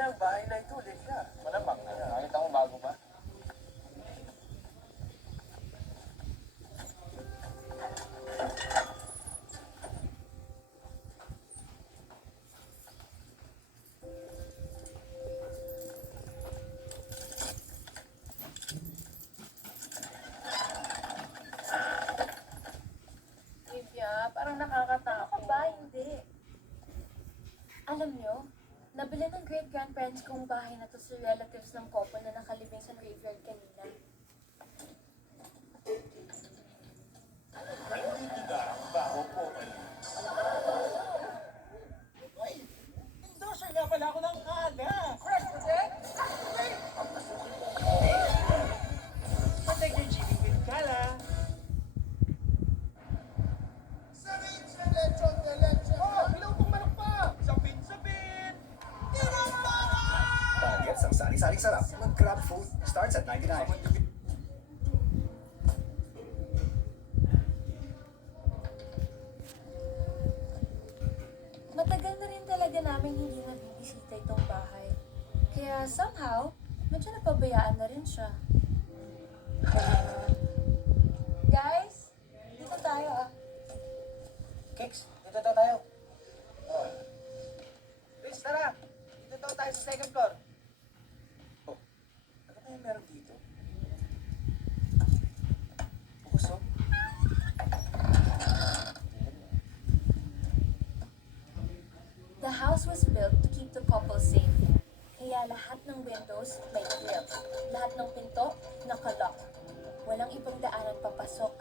sana ang bahay na ito, Lydia. Malamang na. Nakita mo bago ba? Livia, parang nakakatakot. Ako ba? Hindi. Alam nyo, nabili ng great-grandparents kong bahay na to sa relatives ng couple na nakalibing sa graveyard kanina. Hindi kita ang baho po. Uy! Endorser nga pala ako ng aga! Fresh Protect! Protect your GB with Kala! Oh! Pilaw pong manok pa! Sapin-sapin! Para gets ang sari-sari sarap ng Crab Food starts at 99. Matagal na rin talaga namin hindi nabibisita itong bahay. Kaya somehow, medyo napabayaan na rin siya. Guys, dito tayo ah. Kicks, dito daw tayo. Oh. Chris, tara! Dito daw tayo sa second floor. Oh, ano kaya meron dito? Puso? The house was built to keep the couple safe. Kaya lahat ng windows may grill. Lahat ng pinto nakalock. Walang ibang daanan papasok at